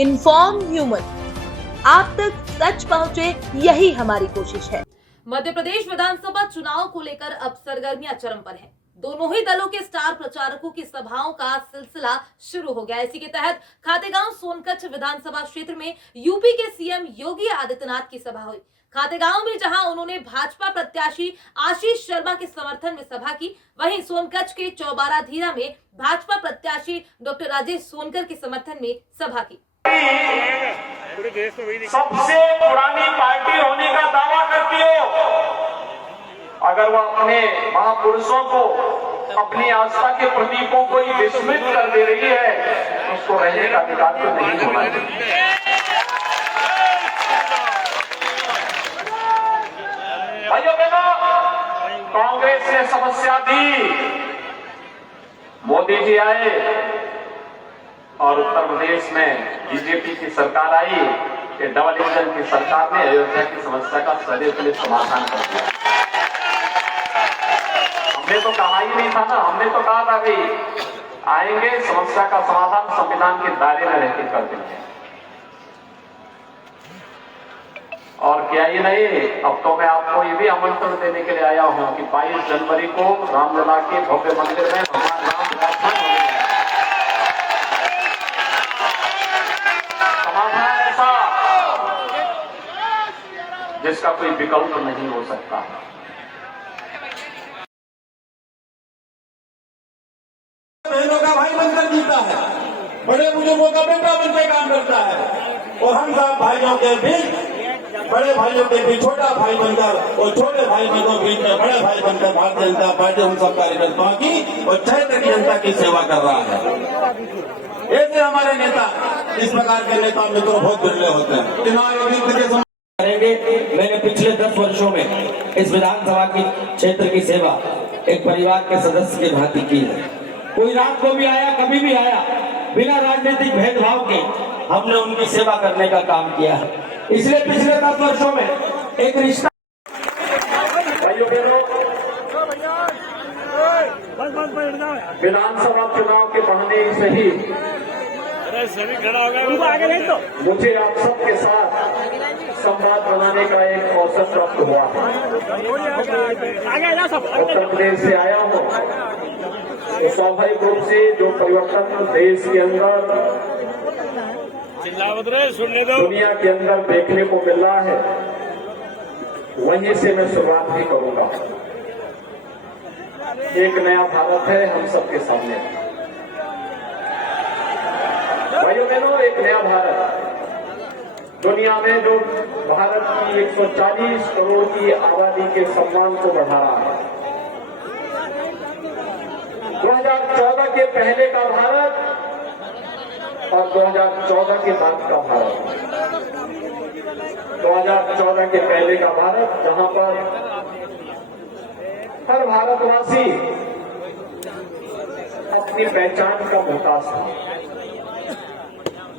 Inform human, आप तक सच पहुंचे, यही हमारी कोशिश है। मध्य प्रदेश विधानसभा चुनाव को लेकर अब सरगर्मियां चरम पर हैं। दोनों ही दलों के स्टार प्रचारकों की सभाओं का सिलसिला शुरू हो गया। इसी के तहत खातेगांव सोनकच्छ विधानसभा क्षेत्र में यूपी के सीएम योगी आदित्यनाथ की सभा हुई। खातेगांव में जहां उन्होंने भाजपा प्रत्याशी आशीष शर्मा के समर्थन में सभा की, वहीं सोनकच्छ के चौबारा धीरा में भाजपा प्रत्याशी डॉक्टर राजेश सोनकर के समर्थन में सभा की। सबसे पुरानी पार्टी होने का दावा करती हो, अगर वो अपने महापुरुषों को, अपनी आस्था के प्रतीकों को ही विस्मृत कर दे रही है, उसको रहने का अधिकार तो नहीं होना चाहिए। भाइयों बहनों, कांग्रेस ने समस्या दी, मोदी जी आए और उत्तर प्रदेश में बीजेपी की सरकार आई, ये डबल इंजन की सरकार ने अयोध्या की समस्या का सदैव के लिए समाधान कर दिया। हमने तो कहा ही नहीं था ना, हमने तो कहा था कि आएंगे, समस्या का समाधान संविधान के दायरे में रहकर कर देंगे। और क्या ही नहीं, अब तो मैं आपको ये भी आमंत्रण देने के लिए आया हूं कि 22 जनवरी को रामलला के भव्य मंदिर में भगवान राम विराजमान होंगे। समाधान ऐसा जिसका कोई विकल्प नहीं हो सकता। बहनों का भाई बनकर जीता है, बड़े बुजुर्गों का बेटा बनकर काम करता है, और हम सब भाइयों के बीच, बड़े भाइयों के बीच छोटा भाई बनकर और छोटे भाई बनकर बीच में बड़े भाई बनकर भारतीय जनता पार्टी उन सब कार्यकर्ताओं की और क्षेत्र की जनता की सेवा कर रहा है। ऐसे हमारे नेता, इस प्रकार के नेता मित्रों बहुत बिरले होते हैं। चुनाव करेंगे। मैंने पिछले 10 वर्षों में इस विधानसभा की क्षेत्र की सेवा एक परिवार के सदस्य की भांति की है। कोई रात को भी आया, कभी भी आया, बिना राजनीतिक भेदभाव के हमने उनकी सेवा करने का काम किया है। इसलिए पिछले 10 वर्षों में एक रिश्ता। विधानसभा चुनाव के बहाने ही सही, मुझे आप सबके साथ संवाद बनाने का एक अवसर प्राप्त हुआ है। उत्तर प्रदेश से आया हूँ, तो स्वाभाविक रूप से जो परिवर्तन देश के अंदर, दुनिया के अंदर देखने को मिल रहा है, वहीं से मैं शुरुआत भी करूंगा। एक नया भारत है हम सबके सामने। भाइयों बहनों, एक नया भारत, दुनिया में जो भारत की 140 करोड़ की आबादी के सम्मान को बढ़ा रहा है। 2014 के पहले का भारत और 2014 के बाद का भारत। 2014 के पहले का भारत, जहां पर हर भारतवासी अपनी पहचान का मोहताज था,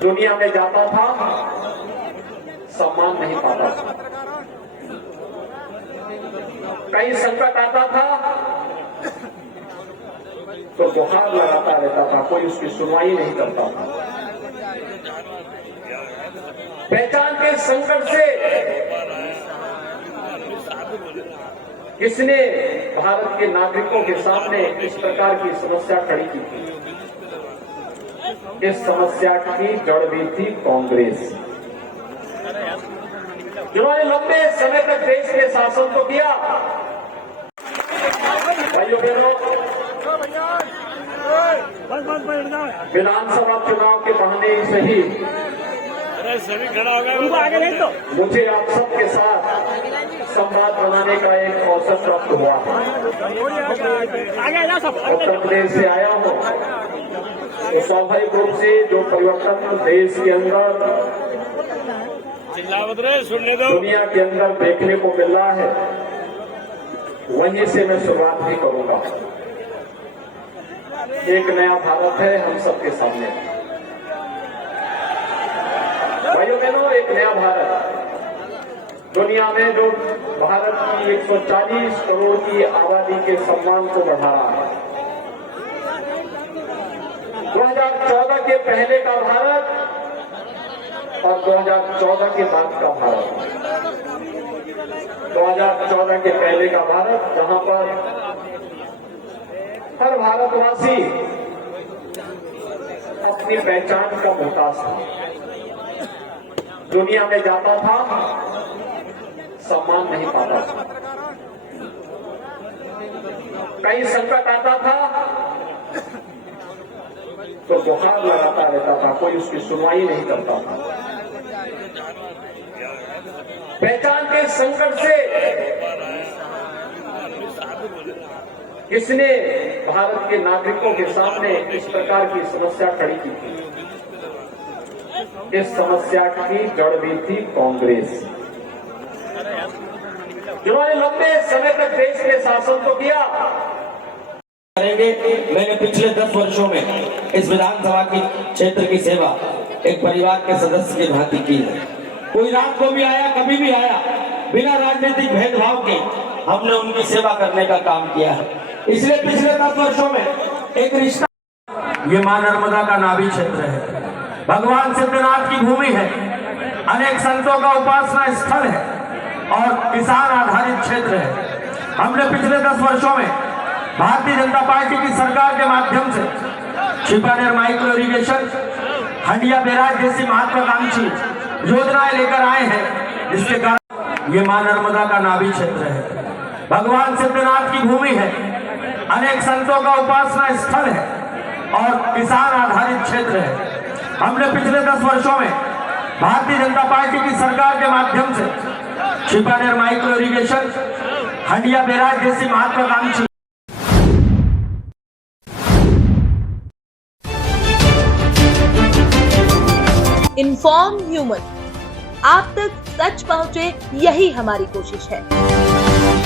दुनिया में जाता था, सम्मान नहीं पाता था, कहीं संकट आता था तो गुहार लगाता रहता था, कोई उसकी सुनवाई नहीं करता था। पहचान के संकट से किसने भारत के नागरिकों के सामने इस प्रकार की समस्या खड़ी की थी? इस समस्या की जड़ भी थी कांग्रेस, जिन्होंने लंबे समय तक देश में शासन तो किया। भाइयों बहनों, विधानसभा चुनाव के बहाने ही सही, मुझे आप सबके साथ संवाद बनाने का एक अवसर प्राप्त हुआ है। उत्तर प्रदेश से आया हूँ, तो स्वाभाविक रूप से जो परिवर्तन देश के अंदर, दुनिया के अंदर देखने को मिल रहा है, वहीं से मैं शुरुआत भी करूंगा। एक नया भारत है हम सबके सामने। भाइयों बहनों, एक नया भारत, दुनिया में जो भारत की 140 करोड़ की आबादी के सम्मान को बढ़ा रहा है। 2014 के पहले का भारत और 2014 के बाद का भारत, 2014 के पहले का भारत, जहां पर हर भारतवासी अपनी पहचान का मोहताज था, दुनिया में जाता था, सम्मान नहीं पाता था, कहीं संकट आता था तो गुहार लगाता रहता था, कोई उसकी सुनवाई नहीं करता था। पहचान के संकट से किसने भारत के नागरिकों के सामने इस प्रकार की समस्या खड़ी की थी? इस समस्या की जड़ भी थी कांग्रेस, जिन्होंने लंबे समय तक देश में शासन तो किया। करेंगे। मैंने पिछले 10 वर्षों में इस विधानसभा की क्षेत्र की सेवा एक परिवार के सदस्य की भांति की है। कोई रात को भी आया, कभी भी आया, बिना राजनीतिक भेदभाव के हमने उनकी सेवा करने का काम किया है। इसलिए पिछले 10 वर्षों में एक रिश्ता, ये मां नर्मदा का नाभि क्षेत्र है, भगवान सिद्धनाथ की भूमि है, अनेक संतों का उपासना स्थल है और किसान आधारित क्षेत्र है। हमने पिछले 10 वर्षों में भारतीय जनता पार्टी की सरकार के माध्यम से छिपानेर माइक्रो इरिगेशन, हंडिया बैराज जैसी महत्वाकांक्षी योजनाएं लेकर आए हैं, जिसके कारण ये मां नर्मदा का नाभि क्षेत्र है, भगवान सिद्धनाथ की भूमि है, अनेक संतों का उपासना स्थल है और किसान आधारित क्षेत्र है। हमने पिछले 10 वर्षों में भारतीय जनता पार्टी की सरकार के माध्यम से छिपानेर माइक्रो इरिगेशन, हंडिया बैराज जैसी महत्वाकांक्षी इन्फॉर्म ह्यूमन, आप तक सच पहुंचे, यही हमारी कोशिश है।